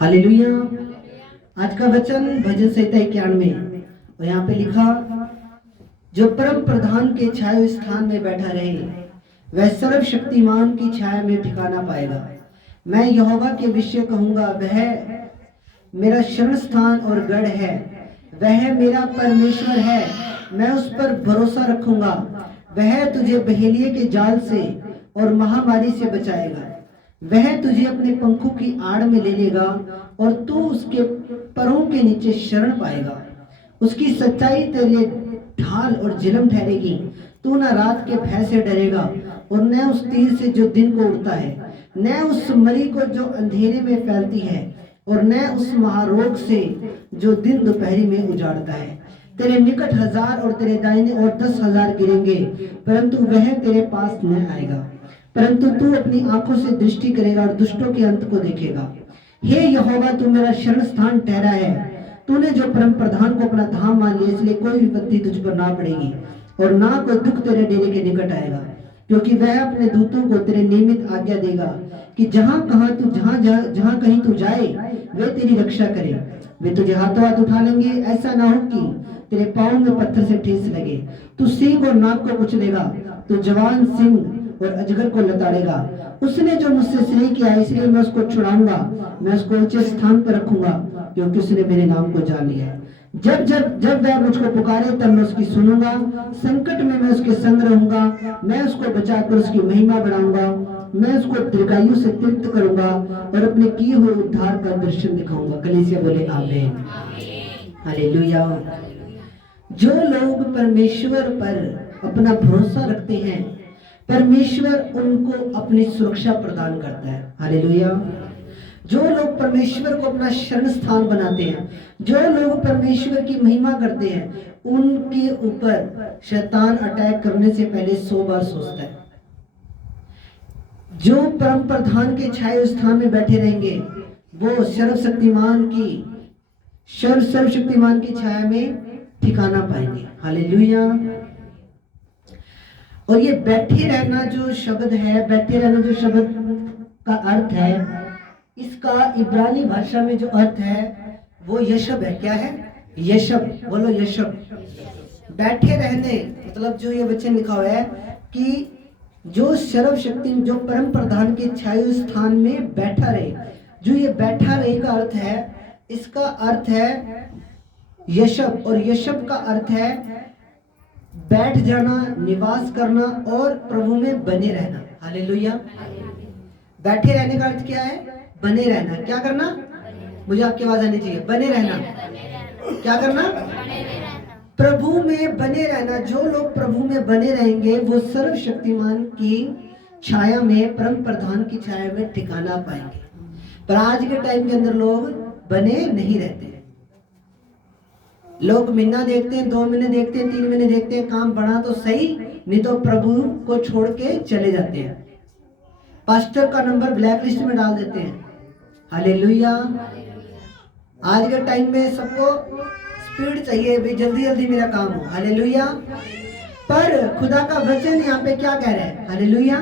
Hallelujah. आज का वचन भजन संहिता 91 और यहाँ पे लिखा, जो परम प्रधान के छाया स्थान में बैठा रहे वह सर्वशक्तिमान की छाया में ठिकाना पाएगा। मैं यहोवा के विषय कहूंगा, वह मेरा शरण स्थान और गढ़ है, वह मेरा परमेश्वर है, मैं उस पर भरोसा रखूंगा। वह तुझे बहेलिये के जाल से और महामारी से बचाएगा। वह तुझे अपने पंखों की आड़ में ले लेगा और तू उसके परों के नीचे शरण पाएगा। उसकी सच्चाई तेरे लिए ढाल और झिलम ठहरेगी। तू न रात के भय से डरेगा और न उस तीर से जो दिन को उड़ता है, न उस मरी को जो अंधेरे में फैलती है, और न उस महारोग से जो दिन दोपहरी में उजाड़ता है। तेरे निकट 1000 और तेरे दाहिने और 10,000 गिरेंगे, परंतु वह तेरे पास न आएगा। परंतु तू अपनी आंखों से दृष्टि करेगा और दुष्टों के अंत को देखेगा। हे यहोवा, तू मेरा शरण स्थान ठहरा है। तूने जो परम प्रधान को अपना धाम मान लिया, इसलिए कोई विपत्ति तुझ पर ना पड़ेगी और ना कोई दुख तेरे डेरे के निकट आएगा। क्योंकि वह अपने दूतों को तेरे नियमित आज्ञा देगा कि जहां कहीं तू जाए वे तेरी रक्षा करें। वे तुझे हाथों हाथ उठा लेंगे, ऐसा ना हो कि तेरे पाँव में पत्थर से ठेस लगे। तू सींग और नाक को कुचलेगा, तू जवान सिंह और अजगर को लताड़ेगा। उसने जो मुझसे स्नेह किया, इसलिए मैं उसको छुड़ाऊंगा, मैं उसको ऊंचे स्थान पर रखूंगा, क्योंकि उसने मेरे नाम को जान लिया है। जब वह मुझको पुकारे, तब मैं उसकी सुनूंगा। संकट में मैं उसके संग रहूंगा, मैं उसको बचाकर उसकी महिमा बढ़ाऊंगा। मैं उसको दीर्घायु से तृप्त करूंगा और अपने किए हुए उद्धार का दर्शन दिखाऊंगा। कलीसिया बोले आमीन। हालेलुया। जो लोग परमेश्वर पर अपना भरोसा रखते हैं, परमेश्वर उनको अपनी सुरक्षा प्रदान करता है। हालेलुया। जो लोग परमेश्वर को अपना शरण स्थान बनाते हैं, जो लोग परमेश्वर की महिमा करते हैं, उनके ऊपर शैतान अटैक करने से पहले 100 बार सोचता है। जो परम प्रधान के छाये स्थान में बैठे रहेंगे, वो सर्वशक्तिमान की छाया में ठिकाना पाएंगे। हालेलुया। और ये बैठे रहना जो शब्द है, बैठे रहना जो शब्द का अर्थ है, इसका इब्रानी भाषा में जो अर्थ है वो यशब है। क्या है? यशब। बोलो यशब। बैठे रहने मतलब जो ये वचन लिखा हुआ है कि जो सर्वशक्ति, जो परम प्रधान के छाये स्थान में बैठा रहे, जो ये बैठा रहे का अर्थ है, इसका अर्थ है यशब। और यशब का अर्थ है बैठ जाना, निवास करना और प्रभु में बने रहना। हालेलुया। बैठे रहने का अर्थ क्या है? बने रहना। क्या करना? मुझे आपकी आवाज आनी चाहिए। बने रहना। क्या करना? प्रभु में बने रहना। जो लोग प्रभु में बने रहेंगे वो सर्वशक्तिमान की छाया में, परम प्रधान की छाया में ठिकाना पाएंगे। पर आज के टाइम के अंदर लोग बने नहीं रहते। लोग महीना देखते हैं, 2 महीने देखते हैं, 3 महीने देखते हैं, काम बढ़ा तो सही, नहीं तो प्रभु को छोड़ के चले जाते हैं। पास्टर का नंबर ब्लैक लिस्ट में डाल देते हैं। हालेलुया। आज के टाइम में सबको स्पीड चाहिए, भाई जल्दी जल्दी मेरा काम हो। हालेलुया। पर खुदा का वचन यहाँ पे क्या कह रहा है? हालेलुया।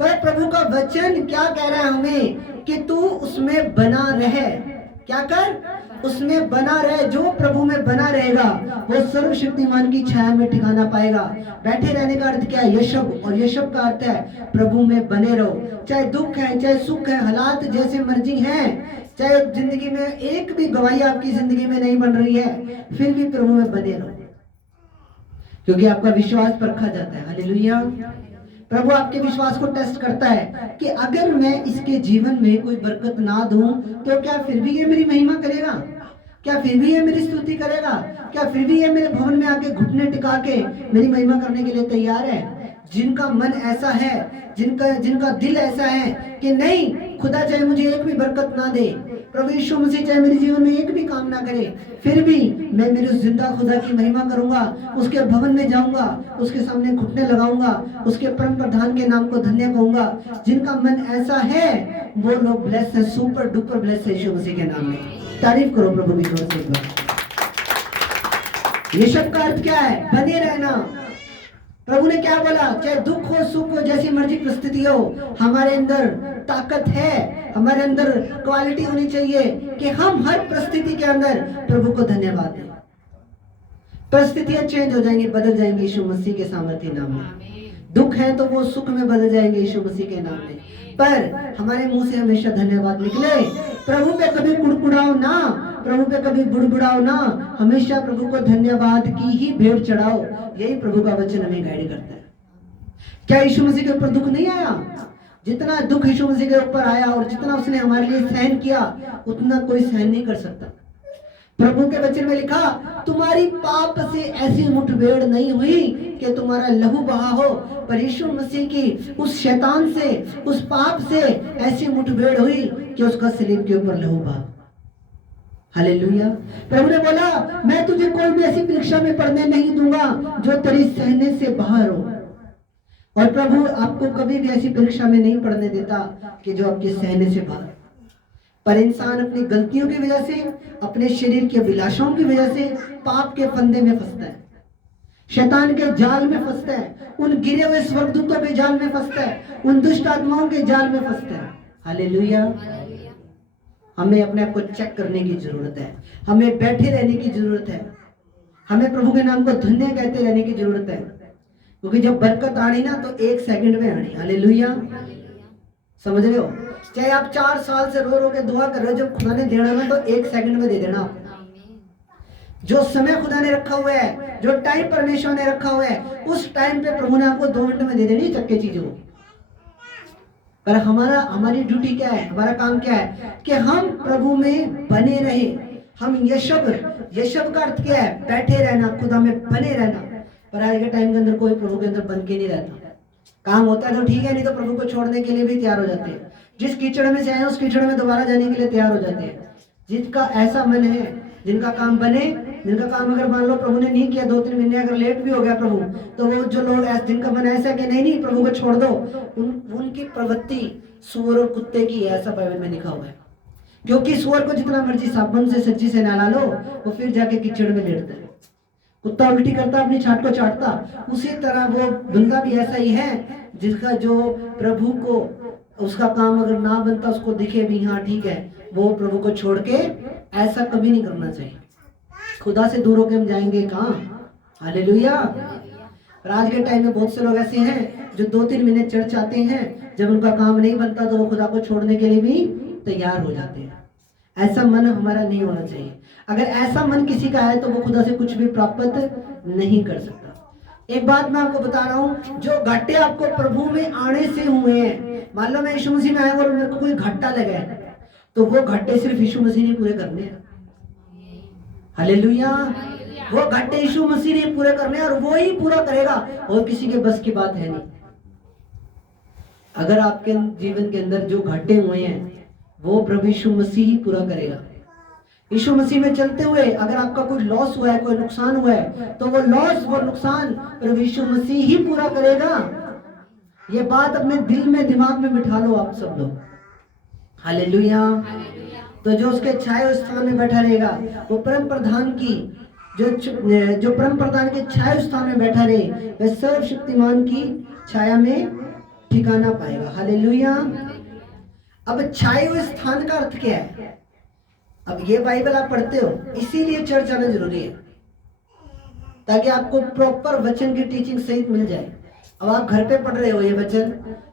पर प्रभु का वचन क्या कह रहा है हमें? कि तू उसमें बना रहे। क्या कर? उसमें बना रहे। जो प्रभु में बना रहेगा वो सर्वशक्तिमान की छाया में ठिकाना पाएगा। बैठे रहने का अर्थ क्या है? यशब। और यशब का अर्थ है प्रभु में बने रहो। चाहे दुख है, चाहे सुख है, हालात जैसे मर्जी हैं, चाहे जिंदगी में एक भी गवाही आपकी जिंदगी में नहीं बन रही है, फिर भी प्रभु में बने रहो, क्योंकि आपका विश्वास परखा जाता है। हालेलुया। प्रभु आपके विश्वास को टेस्ट करता है कि अगर मैं इसके जीवन में कोई बरकत ना दूं तो क्या फिर भी ये मेरी महिमा करेगा? क्या फिर भी ये मेरी स्तुति करेगा? क्या फिर भी ये मेरे भवन में आके घुटने टिका के मेरी महिमा करने के लिए तैयार है? जिनका मन ऐसा है, जिनका दिल ऐसा है कि नहीं, खुदा चाहे मुझे एक भी बरकत ना दे, प्रभु यीशु मसीह चाहे मेरे जीवन में एक भी काम ना करे, फिर भी मैं मेरे जिंदा खुदा की महिमा करूंगा, उसके भवन में जाऊंगा, उसके सामने घुटने लगाऊंगा, उसके परम प्रधान के नाम को धन्य कहूंगा। जिनका मन ऐसा है वो लोग ब्लेस है, सुपर डुपर ब्लेस है यीशु मसीह के नाम में। तारीफ करो प्रभु की ओर से। ये शब्द का अर्थ क्या है? बने रहना। प्रभु ने क्या बोला? चाहे दुख हो, सुख हो, जैसी मर्जी परिस्थिति हो, हमारे अंदर ताकत है, हमारे अंदर क्वालिटी होनी चाहिए कि हम हर परिस्थिति के अंदर प्रभु को धन्यवाद दें। परिस्थितियां चेंज हो जाएंगी, बदल जाएंगी यीशु मसीह के सामर्थ्य नाम में। दुख है तो वो सुख में बदल जाएंगे यीशु मसीह के नाम में। पर हमारे मुंह से हमेशा धन्यवाद निकले। प्रभु पे कभी कुड़कुड़ाओ ना, प्रभु पे कभी बुड़बुड़ाओ ना, हमेशा प्रभु को धन्यवाद की ही भेंट चढ़ाओ। यही प्रभु का वचन हमें गाइड करता है। क्या यीशु मसीह के ऊपर दुख नहीं आया? जितना दुख यीशु मसीह के ऊपर आया और जितना उसने हमारे लिए सहन किया, उतना कोई सहन नहीं कर सकता। प्रभु के वचन में लिखा, तुम्हारी पाप से ऐसी मुठभेड़ नहीं हुई कि तुम्हारा लहू बहा हो, पर यीशु मसीह की उस शैतान से, उस पाप से ऐसी मुठभेड़ हुई कि उसका सलीब के ऊपर लहू बहा। हालेलुया। प्रभु ने बोला, मैं तुझे कोई भी ऐसी परीक्षा में पड़ने नहीं दूंगा जो तेरी सहने से बाहर हो। और प्रभु आपको कभी भी ऐसी परीक्षा में नहीं पड़ने देता कि जो आपके सहने से बाहर। पर इंसान अपनी गलतियों की वजह से, अपने शरीर की अभिलाषाओं की वजह से पाप के फंदे में फंसता है, शैतान के जाल में फंसता है, उन गिरे हुए स्वर्गदूतों के जाल में फंसता है, उन दुष्ट आत्माओं के जाल में फंसता है। हालेलुया। हमें अपने आप को चेक करने की जरूरत है, हमें बैठे रहने की जरूरत है, हमें प्रभु के नाम को धन्य कहते रहने की जरूरत है। क्योंकि जब बरकत आनी ना तो 1 सेकंड में आनी। हालेलुया। समझ रहे हो? चाहे आप 4 साल से रो रो के दुआ कर रहे हो, जब खुदा ने देना ना तो 1 सेकंड में दे देना। जो समय खुदा ने रखा हुआ है, जो टाइम परमेश्वर ने रखा हुआ है, उस टाइम पे प्रभु ने आपको 2 मिनट में दे देनी चक्के चीजों। पर हमारी ड्यूटी क्या है, हमारा काम क्या है कि हम प्रभु में बने रहे। हम यशब का अर्थ क्या है? बैठे रहना, खुदा में बने रहना। पर आज के टाइम के अंदर कोई प्रभु के अंदर बन के नहीं रहता। काम होता है तो ठीक है, नहीं तो प्रभु को छोड़ने के लिए भी तैयार हो जाते हैं। जिस कीचड़ में से आए उस कीचड़ में दोबारा जाने के लिए तैयार हो जाते हैं। जिनका ऐसा मन है, जिनका काम बने, जिनका काम अगर मान लो प्रभु ने नहीं किया, 2-3 महीने अगर लेट भी हो गया प्रभु, तो वो जो लोग जिनका मन ऐसा कि नहीं प्रभु को छोड़ दो, उनकी प्रवृत्ति सूअर और कुत्ते की है, ऐसा बाइबल में लिखा हुआ है। क्योंकि सूअर को जितना मर्जी साबुन से सच्ची से नहला लो, वो फिर जाके कीचड़ में लेटता है। कुत्ता उल्टी करता, अपनी छाट को चाटता। उसी तरह वो बंदा भी ऐसा ही है, जिसका जो प्रभु को उसका काम अगर ना बनता, उसको दिखे भी हाँ ठीक है, वो प्रभु को छोड़ के ऐसा कभी नहीं करना चाहिए। खुदा से दूर होकर हम जाएंगे कहाँ? हालेलुया। पर आज के टाइम में बहुत से लोग ऐसे हैं जो 2-3 महीने चर्च आते हैं, जब उनका काम नहीं बनता तो वो खुदा को छोड़ने के लिए भी तैयार हो जाते हैं। ऐसा मन हमारा नहीं होना चाहिए। अगर ऐसा मन किसी का है तो वो खुदा से कुछ भी प्राप्त नहीं कर सकता। एक बात मैं आपको बता रहा हूँ, जो घाटे आपको प्रभु में आने से हुए हैं, मान लो मैं यीशु मसीह में आया और मेरे को कोई घाटा लगा है, तो वो घाटे सिर्फ यीशु मसीह ने पूरे करने हैं। हालेलुया। वो घाटे यीशु मसीह ने पूरे करने और वो ही पूरा करेगा, और किसी के बस की बात है नहीं। अगर आपके जीवन के अंदर जो घाटे हुए हैं वो प्रभु यीशु मसीह ही पूरा करेगा। यीशु मसीह में चलते हुए अगर आपका कोई लॉस हुआ है, कोई नुकसान हुआ है, तो वो लॉस, वो नुकसान प्रभु यीशु मसीह ही पूरा करेगा। ये बात अपने दिल में, दिमाग में बिठा लो आप सब लोग। हालेलुया। तो जो उसके छाए स्थान में बैठा रहेगा, वो परम प्रधान की जो परम प्रधान के छाए स्थान में बैठा रहे, वह सर्वशक्तिमान की छाया में ठिकाना पाएगा। हालेलुया। अब छाए हुए स्थान का अर्थ क्या है? अब ये बाइबल आप पढ़ते हो, इसीलिए चर्च आना जरूरी है, ताकि आपको प्रॉपर वचन की टीचिंग सहित मिल जाए। अब आप घर पे पढ़ रहे हो ये वचन,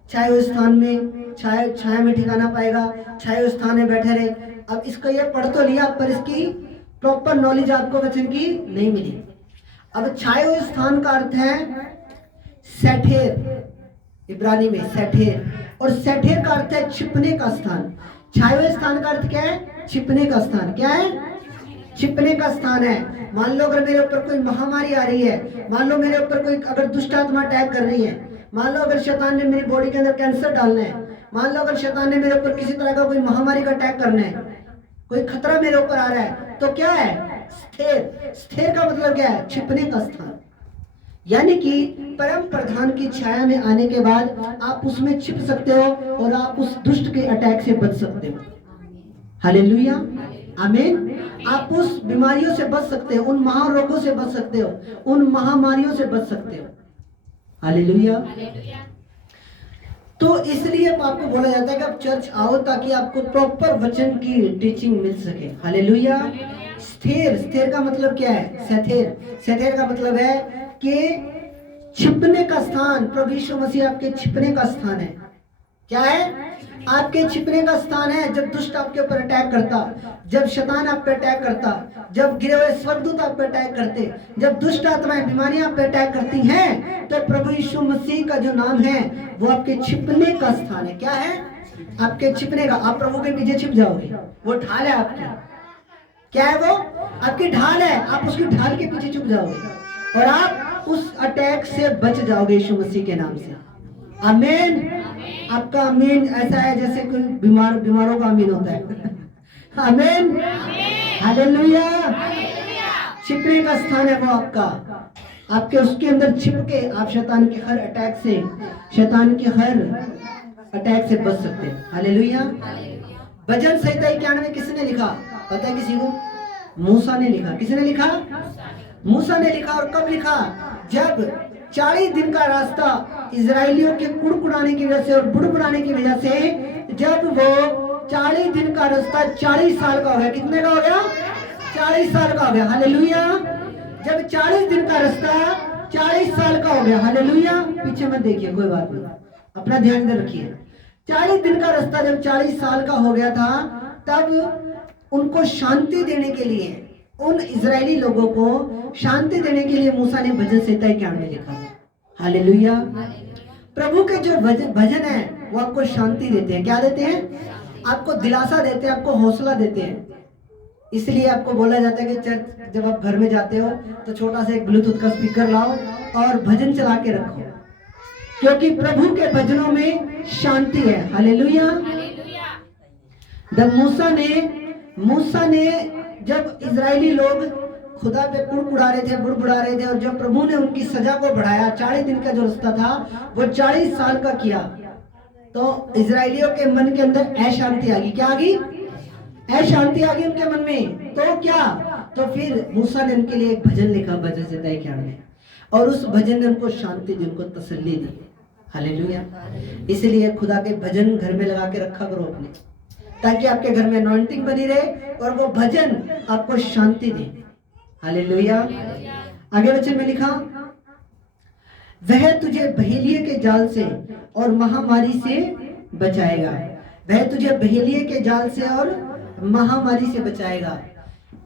छाए हुए स्थान में, छाया में ठिकाना पाएगा, छाए हुए स्थान में बैठे रहे। अब इसको ये पढ़ तो लिया, पर इसकी प्रॉपर नॉलेज आपको वचन की नहीं मिली। अब छाए हुए स्थान का अर्थ है सेठेर, इब्रानी में सेठेर, और सेठेर का अर्थ है छिपने का स्थान। छाए हुए स्थान का अर्थ क्या है? छिपने का स्थान। क्या है? छिपने का स्थान है। मान लो अगर मेरे ऊपर कोई महामारी आ रही है, मान लो मेरे ऊपर कोई अगर दुष्ट आत्मा अटैक कर रही है, मान लो अगर शैतान ने मेरी बॉडी के अंदर कैंसर डालना है, मान लो अगर शैतान ने मेरे ऊपर किसी तरह का कोई महामारी का अटैक करना है, कोई खतरा मेरे ऊपर आ रहा है, तो क्या है? स्थिर। स्थिर का मतलब क्या है? छिपने का स्थान। यानी कि परम प्रधान की छाया में आने के बाद आप उसमें छिप सकते हो और आप उस दुष्ट के अटैक से बच सकते हो। हालेलुया, आमीन। आप उस बीमारियों से बच सकते हो, उन महारोगों से बच सकते हो, उन महामारियों से बच सकते हो। हालेलुया। तो इसलिए आपको बोला जाता है कि आप चर्च आओ ताकि आपको प्रॉपर वचन की टीचिंग मिल सके। हालेलुया। स्थिर, स्थिर का मतलब क्या है? सथेर, सथेर का मतलब है कि छिपने का स्थान। प्रभु यीशु मसीह आपके छिपने का स्थान है। क्या है? आपके छिपने का स्थान है। जब दुष्ट आपके ऊपर अटैक करता, जब शैतान आप पे अटैक करता, जब गिरे हुए स्वर्गदूत आप पे अटैक करते, जब दुष्ट आत्माएं, बीमारियां आप पे अटैक करती हैं, तो प्रभु यीशु मसीह का जो नाम है वो आपके छिपने का स्थान है। क्या है? आपके छिपने का। आप प्रभु के पीछे छिप जाओगे, वो ढाल है आपकी। क्या है वो? आपकी ढाल है। आप उसकी ढाल के पीछे छुप जाओगे और आप उस अटैक से बच जाओगे यीशु मसीह के नाम से। आमीन। आपका आमीन ऐसा है जैसे कोई बीमारों का आमीन होता है। आमीन। हालेलुया। छिपने का स्थान है वो आपका। आपके उसके अंदर छिप के आप शैतान के हर अटैक से, शैतान के हर अटैक से बच सकते हैं। हालेलुया। भजन संहिता 91 किसने लिखा पता है किसी को? मूसा ने लिखा। किसने लिखा? मूसा ने लिखा। और कब लिखा? जब 40 दिन का रास्ता इजरायलियों के कुड़कुड़ाने की वजह से और बुड़बुड़ाने की वजह से, जब वो 40 दिन का रास्ता 40 साल का हो गया। कितने का हो गया? 40 साल का हो गया। हालेलुया। जब 40 दिन का रास्ता 40 साल का हो गया। हालेलुया। पीछे मत देखिए, कोई बात नहीं, अपना ध्यान इधर रखिए। 40 दिन का रास्ता जब 40 साल का हो गया था, तब उनको शांति देने के लिए, उन इजरायली लोगों को शांति देने के लिए मूसा ने भजन संहिता 91 लिखा। हालेलुया। प्रभु के जो भजन है वो आपको शांति देते हैं। क्या देते हैं? आपको दिलासा देते हैं, आपको हौसला देते हैं। इसलिए आपको बोला जाता है कि चर्च जब आप घर में जाते हो तो छोटा सा एक ब्लूटूथ का स्पीकर लाओ और भजन चला के रखो, क्योंकि प्रभु के भजनों में शांति है। हालेलुया। जब मूसा ने जब इजरायली लोग खुदा पे कुड़कुड़ा रहे थे, बुड़बुड़ा रहे थे, और जब प्रभु ने उनकी सजा को बढ़ाया, 40 दिन का जो रास्ता था वो 40 साल का किया, तो इजरायलियों के मन के अंदर अशांति आ गई। क्या आ गई? अशांति आ गई उनके मन में। तो क्या? तो फिर मूसा ने उनके लिए एक भजन लिखा, भजन संहिता 91, और उस भजन ने उनको शांति दी, उनको तसल्ली दी। हालेलुया। इसलिए खुदा के भजन घर में लगा के रखा करो अपने, ताकि आपके घर में अनॉइंटिंग बनी रहे और वो भजन आपको शांति दे। हालेलुया। आगे वचन में लिखा, वह तुझे बहेलिये के जाल से और महामारी से बचाएगा। वह तुझे बहेलिये के जाल से और महामारी से बचाएगा।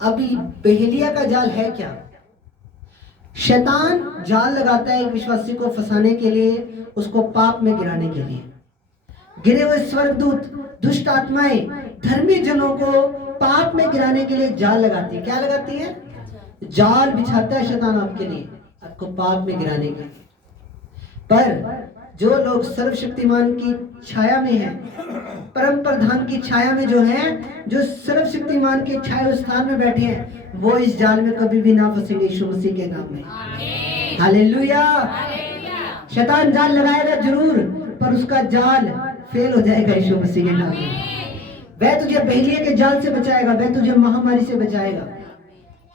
अभी बहेलिया का जाल है क्या? शैतान जाल लगाता है एक विश्वासी को फंसाने के लिए, उसको पाप में गिराने के लिए। गिरे हुए स्वर्गदूत, दुष्ट आत्माएं धर्मी जनों को पाप में गिराने के लिए जाल लगाती है। क्या लगाती है? जाल बिछाता है शैतान आपके लिए, आपको पाप में गिराने के लिए। पर जो लोग सर्वशक्तिमान की छाया में हैं, परम प्रधान की छाया में जो हैं, जो सर्वशक्तिमान के छाया स्थान में बैठे हैं, वो इस जाल में कभी भी ना फंसेंगे यीशु मसीह के नाम में। हालेलुया। शैतान जाल लगाएगा जरूर, पर उसका जाल फेल हो जाएगा यीशु मसीह के नाम में। वह तुझे बहेलिये के जाल से बचाएगा, वह तुझे महामारी से बचाएगा।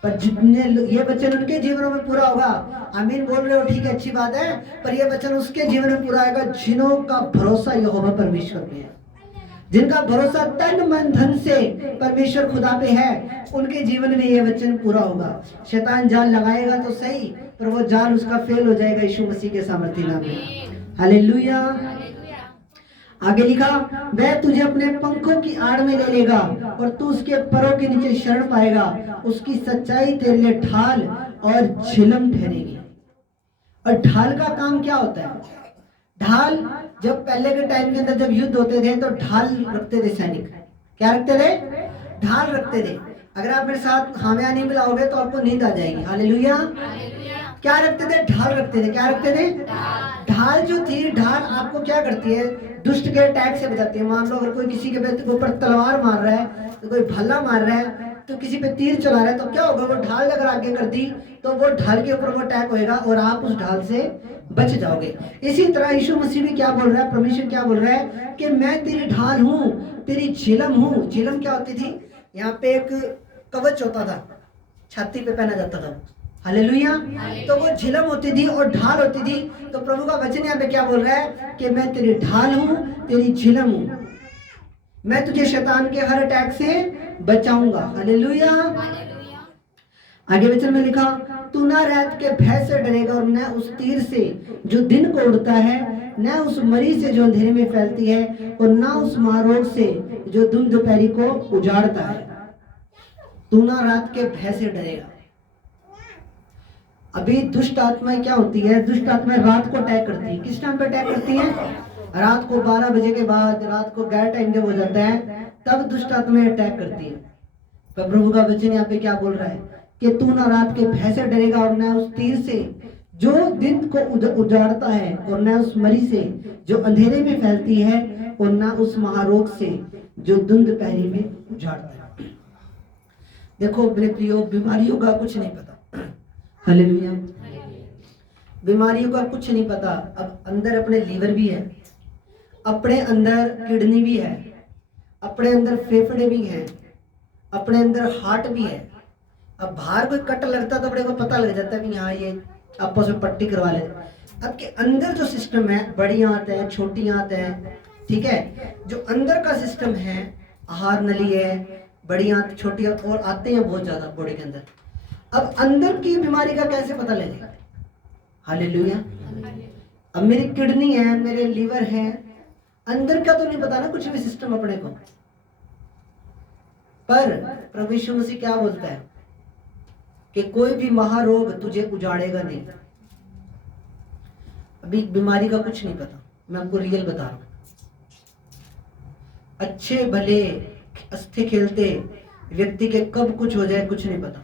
पर जितने ये वचन उनके जीवनों में पूरा होगा। आमीन बोल रहे हो? ठीक है, अच्छी बात है। पर ये वचन उसके जीवन में पूरा आएगा जिन्हों का भरोसा यहोवा परमेश्वर पे है, जिनका भरोसा तन मन धन से परमेश्वर खुदा पे है, उनके जीवन में ये वचन पूरा होगा। शैतान जाल लगाएगा तो सही, पर वो जाल उसका फेल हो जाएगा यीशु मसीह के सामर्थी नाम में। हालेलुया। आगे लिखा, वह तुझे अपने पंखों की आड़ में ले लेगा और तू उसके परों के नीचे शरण पाएगा। उसकी सच्चाई तेरे लिए ढाल और झिलम ठहरेगी। और ढाल का काम क्या होता है? ढाल, जब पहले के टाइम के अंदर जब युद्ध होते थे तो ढाल रखते थे सैनिक। क्या रखते थे? ढाल रखते थे। अगर आप मेरे साथ हामिया नहीं मिलाओगे तो आपको नींद आ जाएगी। हालेलुया। क्या रखते थे? ढाल रखते थे। क्या रखते थे? ढाल जो थी, ढाल आपको क्या करती है? दुष्ट के अटैक से बचाती है। मान लो अगर कोई किसी के ऊपर तलवार मार रहा है, तो कोई भाला मार रहा है, तो किसी पे तीर चला रहा है, तो क्या होगा? वो ढाल अगर आगे कर दी तो वो ढाल के ऊपर वो अटैक होएगा और आप उस ढाल से बच जाओगे। इसी तरह यीशु मसीह भी क्या बोल रहा है, परमेश्वर क्या बोल रहा है कि मैं तेरी ढाल हूँ, तेरी झिलम हूँ। झिलम क्या होती थी? यहाँ पे एक कवच होता था, छाती पे पहना जाता था। हालेलुया। तो वो झिलम होती थी और ढाल होती थी। तो प्रभु का वचन यहाँ पे क्या बोल रहा है कि मैं तेरी ढाल हूं, तेरी झिलम हूं, मैं तुझे शैतान के हर अटैक से बचाऊंगा। हालेलुया। आगे वचन में लिखा, तू ना रात के भय से डरेगा और न उस तीर से जो दिन को उड़ता है, न उस मरी से जो अंधेरे में फैलती है, और न उस महारोग से जो दिन दोपहरी को उजाड़ता है। तू ना रात के भय से डरेगा। अभी दुष्ट आत्माएं क्या होती है? दुष्ट आत्माएं रात को अटैक करती है। किस टाइम पे अटैक करती है? रात को 12 बजे के बाद, रात को गैर टाइम जब हो जाता है तब दुष्ट आत्माएं अटैक करती है। पर प्रभु का वचन यहाँ पे क्या बोल रहा है कि तू ना रात के भय से डरेगा और न उस तीर से जो दिन को उजाड़ता है, और न उस मरी से जो अंधेरे में फैलती है, और न उस महारोग से जो धुंध दोपहरी में उजाड़ता है। देखो मेरे प्रियो, बीमारियों का कुछ नहीं पता। हालेलुया। बीमारियों का कुछ नहीं पता। अब अंदर अपने लीवर भी है, अपने अंदर किडनी भी है, अपने अंदर फेफड़े भी हैं, अपने अंदर हार्ट भी है। अब बाहर कोई कट लगता तो अपने को पता लग जाता है कि हाँ ये आपस में पट्टी करवा ले। अब के अंदर जो सिस्टम है, बड़ी आंत है, छोटी आंत है, ठीक है, जो अंदर का सिस्टम है, आहार नली है, बड़ी आंत, छोटी आंत, और आते हैं बहुत ज्यादा बॉडी के अंदर। अब अंदर की बीमारी का कैसे पता लगेगा? हालेलुया। अब मेरी किडनी है, मेरे लीवर है, अंदर का तो नहीं पता ना कुछ भी सिस्टम अपने को। पर प्रभु यीशु मसीह क्या बोलता है कि कोई भी महारोग तुझे उजाड़ेगा नहीं। अभी बीमारी का कुछ नहीं पता, मैं आपको रियल बता रहा हूं। अच्छे भले हंसते खेलते व्यक्ति के कब कुछ हो जाए कुछ नहीं पता,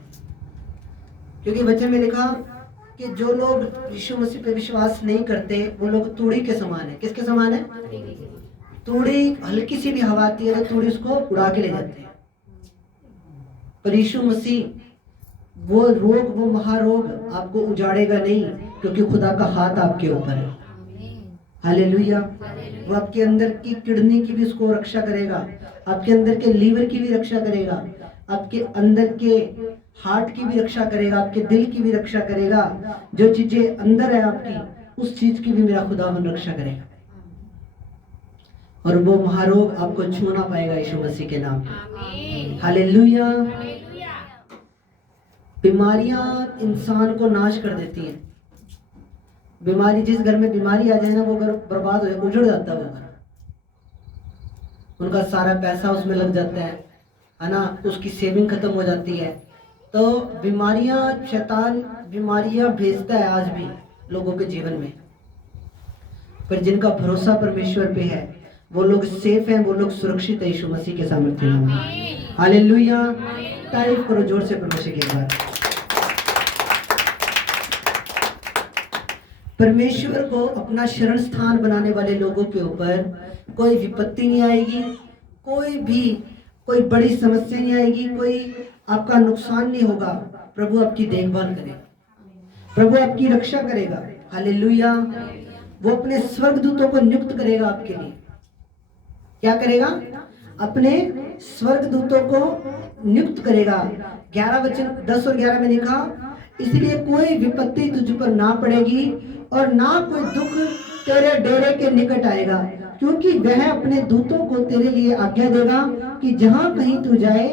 क्योंकि वचन में लिखा कि जो लोग यीशु मसीह पे विश्वास नहीं करते वो लोग तूड़ी के समान है। किसके समान है? तूड़ी, हल्की सी भी हवा आती है तो तूड़ी उसको उड़ा के ले जाती है। पर यीशु मसीह वो रोग, वो महारोग आपको उजाड़ेगा नहीं, क्योंकि खुदा का हाथ आपके ऊपर है। हालेलुया। वो आपके अंदर की किडनी की भी उसको रक्षा करेगा, आपके अंदर के लीवर की भी रक्षा करेगा, आपके अंदर के हार्ट की भी रक्षा करेगा, आपके दिल की भी रक्षा करेगा। जो चीजें अंदर है आपकी, उस चीज की भी मेरा खुदावन रक्षा करेगा, और वो महारोग आपको छू ना पाएगा यीशु मसीह के नाम में। हालेलुया। बीमारियां इंसान को नाश कर देती हैं। बीमारी, जिस घर में बीमारी आ जाए ना, वो घर बर्बाद हो, उजड़ जाता है वो घर। उनका सारा पैसा उसमें लग जाता है ना, उसकी सेविंग खत्म हो जाती है। तो बीमारियां, शैतान बीमारियां भेजता है आज भी लोगों के जीवन में। पर जिनका भरोसा परमेश्वर पे है वो लोग सेफ हैं, वो लोग सुरक्षित है यीशु मसीह के सामर्थ्य में। हालेलुया। तारीफ करो जोर से परमेश्वर के बाद। परमेश्वर को अपना शरण स्थान बनाने वाले लोगों के ऊपर कोई विपत्ति नहीं आएगी, कोई बड़ी समस्या नहीं आएगी, कोई आपका नुकसान नहीं होगा। प्रभु आपकी देखभाल करेगा, प्रभु आपकी रक्षा करेगा। हालेलुया। वो अपने स्वर्गदूतों को नियुक्त करेगा आपके लिए। क्या करेगा? अपने स्वर्गदूतों को नियुक्त करेगा। 11 वचन 10 और 11 में लिखा, इसलिए कोई विपत्ति तुझ पर ना पड़ेगी और ना कोई दुख तेरे डेरे के निकट आएगा, क्योंकि वह अपने दूतों को तेरे लिए आज्ञा देगा कि जहां कहीं तू जाए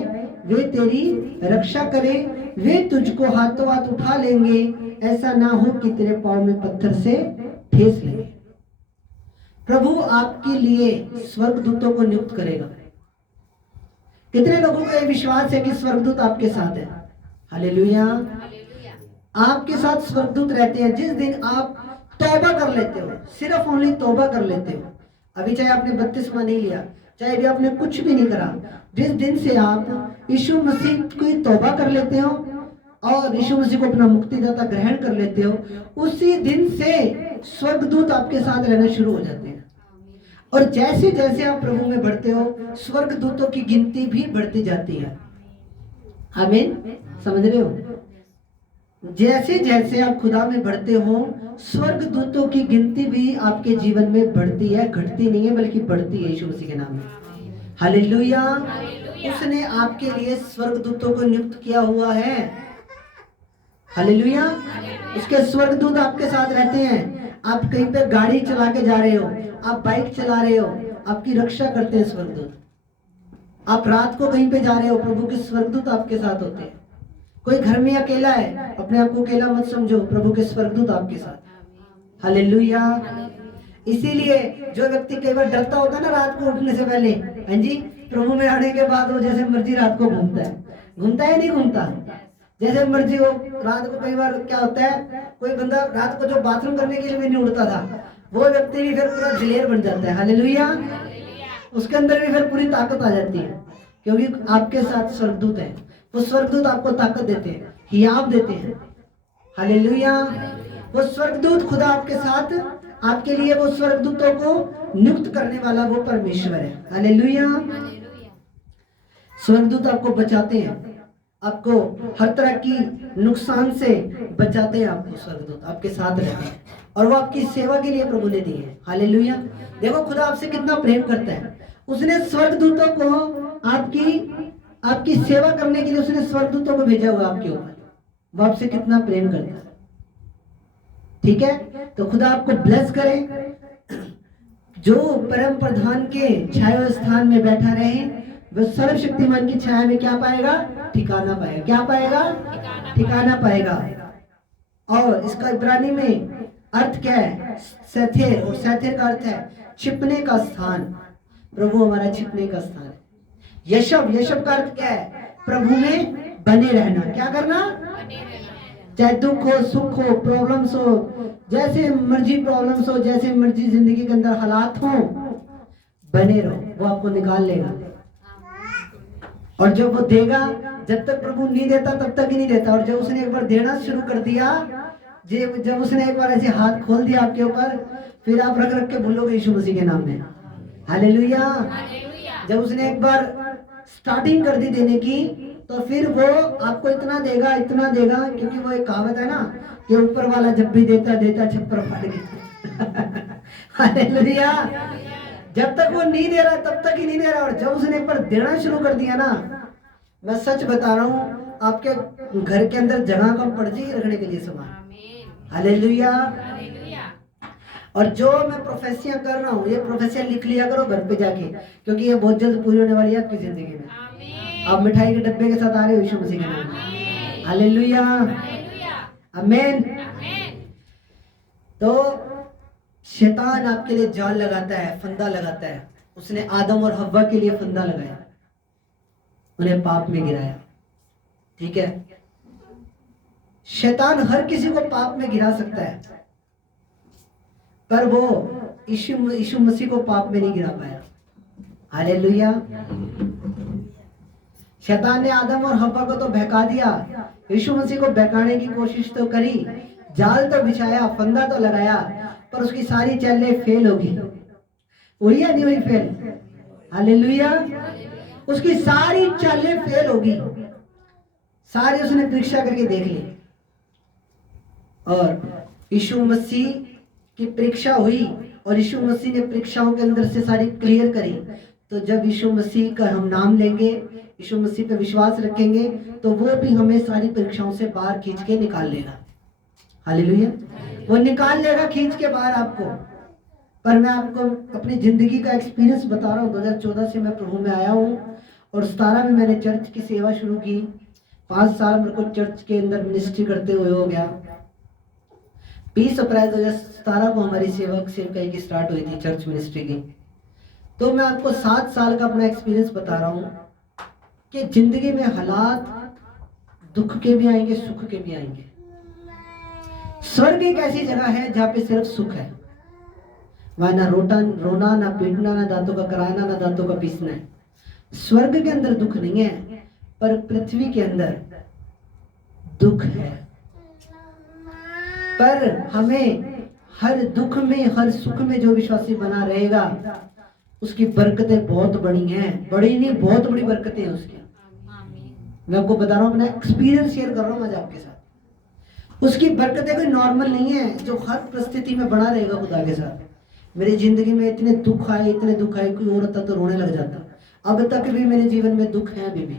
वे तेरी रक्षा करे। वे तुझको हाथों हाथ उठा लेंगे, ऐसा ना हो कि तेरे पांव में पत्थर से ठेस ले। प्रभु आपके लिए स्वर्गदूतों को नियुक्त करेगा। कितने लोगों का विश्वास है कि स्वर्गदूत आपके साथ है? हालेलुया। आपके साथ स्वर्गदूत रहते हैं जिस दिन आप तौबा कर लेते हो, सिर्फ ओनली तौबा कर लेते हो। अभी चाहे आपने बपतिस्मा नहीं लिया, चाहे अभी आपने कुछ भी नहीं करा, जिस दिन से आप यीशु मसीह की तौबा कर लेते हो और यीशु मसीह को अपना मुक्तिदाता ग्रहण कर लेते हो, उसी दिन से स्वर्गदूत आपके साथ रहना शुरू हो जाते हैं। और जैसे जैसे आप प्रभु में बढ़ते हो, स्वर्गदूतों की गिनती भी बढ़ती जाती है। आमीन। समझ रहे हो? जैसे जैसे आप खुदा में बढ़ते हो, स्वर्गदूतों की गिनती भी आपके जीवन में बढ़ती है, घटती नहीं है बल्कि बढ़ती है यीशु मसीह के नाम में। हालेलुया। उसने आपके लिए स्वर्गदूतों को नियुक्त किया हुआ है। हालेलुया। उसके स्वर्गदूत आपके साथ रहते हैं। आप कहीं पे गाड़ी चला के जा रहे हो, आप बाइक चला रहे हो, आपकी रक्षा करते हैं स्वर्गदूत। आप रात को कहीं पे जा रहे हो, प्रभु के स्वर्गदूत आपके साथ होते हैं। कोई घर में अकेला है, अपने आप को अकेला मत समझो, प्रभु के स्वर्गदूत आपके साथ। हालेलुया। इसीलिए जो व्यक्ति कई बार डरता होता है ना रात को उठने से पहले, हाँ जी, प्रभु में आने के बाद वो जैसे मर्जी रात को घूमता है नहीं घूमता, जैसे मर्जी हो रात को। कई बार क्या होता है, कोई बंदा रात को जो बाथरूम करने के लिए भी नहीं उठता था, वो व्यक्ति भी फिर पूरा दिलेर बन जाता है। हालेलुया। उसके अंदर भी फिर पूरी ताकत आ जाती है, क्योंकि आपके साथ स्वर्गदूत है। वो स्वर्गदूत आपको ताकत देते हैं, हियाव देते हैं। हालेलुया। वो स्वर्गदूत खुदा आपके साथ, आपके लिए वो स्वर्गदूतों को नियुक्त करने वाला वो परमेश्वर है। हालेलुया। स्वर्गदूत आपको बचाते हैं, आपको हर तरह की नुकसान से बचाते हैं। आपको स्वर्गदूत आपके साथ रहते हैं और वो आपकी सेवा के लिए प्रभु ने दी है। हालेलुया। देखो खुदा आपसे कितना प्रेम करता है। उसने स्वर्गदूतों को आपकी सेवा करने के लिए उसने स्वर्गदूतों को भेजा हुआ आपके ऊपर। वो आपसे कितना प्रेम करता है। ठीक है, तो खुदा आपको ब्लेस करे। जो परम प्रधान के छाया स्थान में बैठा रहे, वह सर्वशक्तिमान की छाया में क्या पाएगा? ठिकाना पाएगा। क्या पाएगा? ठिकाना पाएगा। और इसका इब्रानी में अर्थ क्या है? सैथेर, और सैथेर का अर्थ है छिपने का स्थान। प्रभु हमारा छिपने का स्थान है। यशब, यशब का अर्थ क्या है? प्रभु में बने रहना। क्या करना? चाहे दुख हो, सुख हो, प्रॉब्लम्स हो, जैसे मर्जी प्रॉब्लम्स हो, जैसे मर्जी जिंदगी के अंदर हालात हो, बने रहो, वो आपको निकाल लेगा। और जब वो देगा, जब तक प्रभु नहीं देता तब तक ही नहीं देता, और जब उसने एक बार देना शुरू कर दिया, जब उसने एक बार ऐसे हाथ खोल दिया आपके ऊपर, फिर आप रख रख के भूलोगे यीशु मसीह के नाम में। हालेलुया। जब उसने एक बार स्टार्टिंग कर दी देने की, तो फिर वो आपको इतना देगा, इतना देगा, क्योंकि वो एक कहावत है ना कि ऊपर वाला जब भी देता देता छप्पर फाड़ के। हालेलुया। जब तक वो नहीं दे रहा तब तक ही नहीं दे रहा, और जब उसने एक बार देना शुरू कर दिया ना, मैं सच बता रहा हूँ, आपके घर के अंदर जगह कम पड़ जाएगी रखने के लिए सामान। हालेलुया। और जो मैं प्रोफेसियां कर रहा हूँ, ये प्रोफेसियां लिख लिया करो घर पे जाके, क्योंकि ये बहुत जल्द पूरी होने वाली है आपकी जिंदगी में। आप मिठाई के डब्बे के साथ आ रहे हो यीशु मसीह के नाम में। हालेलुया। आमीन। तो शैतान आपके लिए जाल लगाता है, फंदा लगाता है। उसने आदम और हव्वा के लिए फंदा लगाया, उन्हें पाप में गिराया। ठीक है, शैतान हर किसी को पाप में गिरा सकता है, पर वो यीशु मसीह को पाप में नहीं गिरा पाया। हालेलुया। शैतान ने आदम और हव्वा को तो बहका दिया, यीशु मसीह को बहकाने की कोशिश तो करी, जाल तो बिछाया, फंदा तो लगाया, पर उसकी सारी चालें फेल होगी। हुई या नहीं हुई फेल? हालेलुया। उसकी सारी चालें फेल होगी, सारी उसने परीक्षा करके देख ली, और यीशु मसीह की परीक्षा हुई, और यीशु मसीह ने परीक्षाओं के अंदर से सारी क्लियर करी। तो जब यीशु मसीह का हम नाम लेंगे, यीशु मसीह पे विश्वास रखेंगे, तो वो भी हमें सारी परीक्षाओं से बाहर खींच के निकाल लेगा। हालेलुया। वो निकाल लेगा खींच के बाहर आपको। पर मैं आपको अपनी जिंदगी का एक्सपीरियंस बता रहा हूँ। 2014 से मैं प्रभु में आया हूँ, और 17 में मैंने चर्च की सेवा शुरू की। 5 साल मेरे को चर्च के अंदर मिनिस्ट्री करते हुए हो गया। 20 अप्रैल 2017 को हमारी सेवकाई की स्टार्ट हुई थी, चर्च मिनिस्ट्री की। तो मैं आपको 7 साल का अपना एक्सपीरियंस बता रहा हूँ कि जिंदगी में हालात दुख के भी आएंगे, सुख के भी आएंगे। स्वर्ग एक ऐसी जगह है जहाँ पे सिर्फ सुख है। वहां ना रोना, ना पीटना, ना दांतों का कराना, ना दांतों का पीसना है। स्वर्ग के अंदर दुख नहीं है, पर पृथ्वी के अंदर दुख है। पर हमें हर दुख में, हर सुख में जो विश्वासी बना रहेगा, उसकी बरकतें बहुत बड़ी हैं। बड़ी नहीं, बहुत बड़ी बरकतें हैं उसकी। मैं आपको बता रहा हूँ, अपना एक्सपीरियंस शेयर कर रहा हूँ आज आपके साथ। उसकी बरकतें कोई नॉर्मल नहीं है, जो हर परिस्थिति में बना रहेगा खुदा के साथ। मेरी जिंदगी में इतने दुख आए, इतने दुख आए, कोई और होता तो रोने लग जाता। अब तक भी मेरे जीवन में दुख है अभी भी,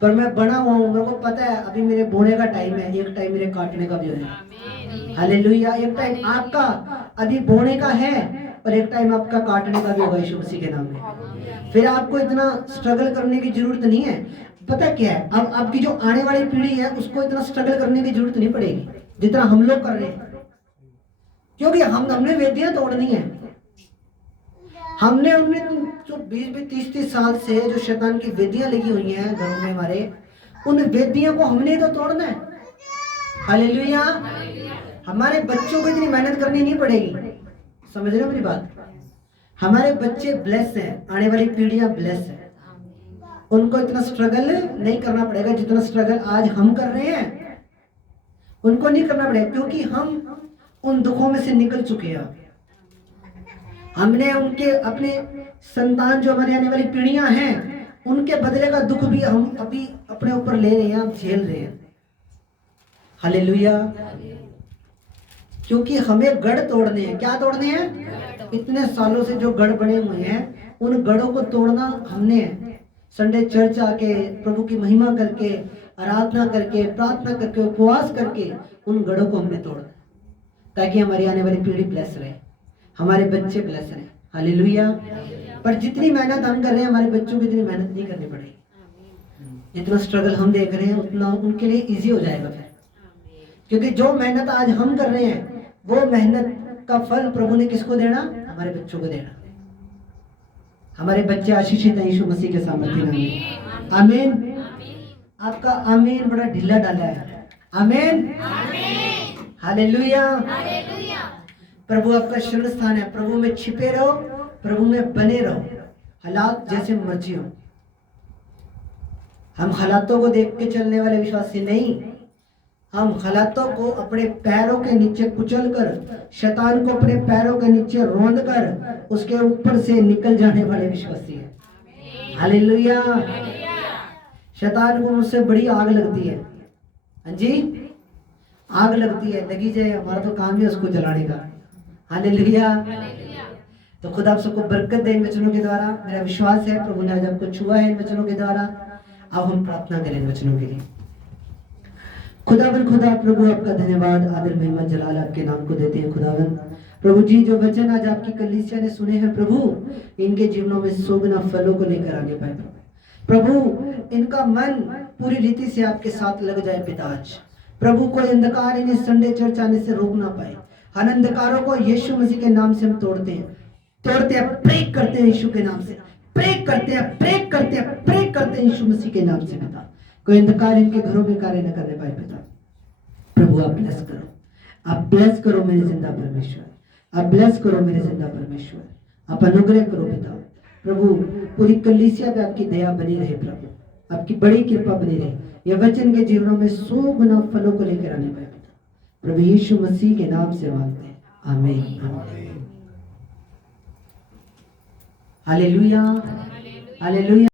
पर मैं बना हुआ हूँ, मेरे को पता है अभी मेरे बोने का टाइम है, एक टाइम मेरे काटने का भी है। हालेलुया। एक टाइम आपका अभी बोने का है और एक टाइम आपका काटने का भी होगा यीशु मसीह के नाम में। फिर आपको इतना स्ट्रगल करने की जरूरत नहीं है। पता क्या है, अब आपकी जो आने वाली पीढ़ी है उसको इतना स्ट्रगल करने की जरूरत नहीं पड़ेगी जितना हम लोग कर रहे हैं, क्योंकि हमने वेदियां तोड़नी है। हमने जो 20-30 साल से जो शैतान की वेदियां लगी हुई हैं घरों में हमारे, उन वेदियों को हमने तो तोड़ना है। हालेलुया। हमारे बच्चों को इतनी मेहनत करनी नहीं पड़ेगी, समझ रहे हो मेरी बात। हमारे बच्चे ब्लेस हैं, आने वाली पीढ़ियां ब्लेस है, उनको इतना स्ट्रगल नहीं करना पड़ेगा जितना स्ट्रगल आज हम कर रहे हैं, उनको नहीं करना पड़ेगा, क्योंकि हम उन दुखों में से निकल चुके हैं। हमने उनके अपने संतान जो हमारी आने वाली पीढ़ियां हैं उनके बदले का दुख भी हम अभी अपने ऊपर ले रहे हैं, हम झेल रहे हैं। हालेलुया। क्योंकि हमें गढ़ तोड़ने हैं। क्या तोड़ने हैं? इतने सालों से जो गढ़ बने हुए हैं उन गढ़ों को तोड़ना हमने है। संडे चर्च आके प्रभु की महिमा करके, आराधना करके, प्रार्थना करके, उपवास करके उन गढ़ों को हमने तोड़ना, ताकि हमारी आने वाली पीढ़ी ब्लेस रहे, हमारे बच्चे ब्लेस रहे। हालेलुया। पर जितनी मेहनत हम कर रहे हैं हमारे बच्चों को इतनी मेहनत नहीं करनी पड़ेगी। जितना स्ट्रगल हम देख रहे हैं उतना उनके लिए इजी हो जाएगा फिर, क्योंकि जो मेहनत आज हम कर रहे हैं वो मेहनत का फल प्रभु ने किसको देना? हमारे बच्चों को देना। हमारे बच्चे आशीषित हैं यीशु मसीह के सामर्थ्य नाम में। आमीन। आपका आमीन बड़ा ढीला डाला है। आमीन। हालेलुया। प्रभु आपका शरण स्थान है। प्रभु में छिपे रहो, प्रभु में बने रहो, हालात जैसे मर्जी हो। हम हालातों को देख के चलने वाले विश्वासी नहीं, हम हालातों को अपने पैरों के नीचे कुचल कर, शैतान को अपने पैरों के नीचे रौंद कर उसके ऊपर से निकल जाने वाले विश्वासी है। हालेलुया। शैतान को मुझसे बड़ी आग लगती है। हाँ जी, आग लगती है, लगी जाए, हमारा तो काम ही उसको जलाने का। हालेलुया। तो खुदा आप सबको बरकत दे इन वचनों के द्वारा। मेरा विश्वास है प्रभु ने आज आपको छुआ है इन वचनों के द्वारा। अब हम प्रार्थना करें इन वचनों के लिए। खुदावन खुदा प्रभु आपका धन्यवाद, आदर, महिमा, जलाल आपके नाम को देते हैं। खुदावन प्रभु जी, जो वचन आज आपकी कलीसिया ने सुने हैं प्रभु, इनके जीवनों में 100 गुना फलों को लेकर आने पाए प्रभु। इनका मन पूरी रीति से आपके साथ लग जाए पिताज। प्रभु कोई अंधकार इन्हें संडे चर्च आने से रोक ना पाए। हर अंधकारों को यीशु मसीह के नाम से हम तोड़ते हैं, ब्रेक करते हैं यीशु के नाम से, ब्रेक करते हैं यीशु मसीह के नाम से पिता। कोई अंधकार इनके घरों में कार्य न करने पाए पिता। प्रभु आप ब्लेस करो, आप ब्लेस करो मेरे जिंदा परमेश्वर, आप ब्लेस करो मेरे जिंदा परमेश्वर, आप अनुग्रह करो पिता। प्रभु पूरी कलीसिया पे आपकी दया बनी रहे प्रभु, आपकी बड़ी कृपा बनी रहे। यह वचन के जीवनों में 100 गुना फलों को लेकर आने पाए पिता। प्रभु यीशु मसीह के नाम से मांगते हैं, आमीन। Hallelujah, hallelujah.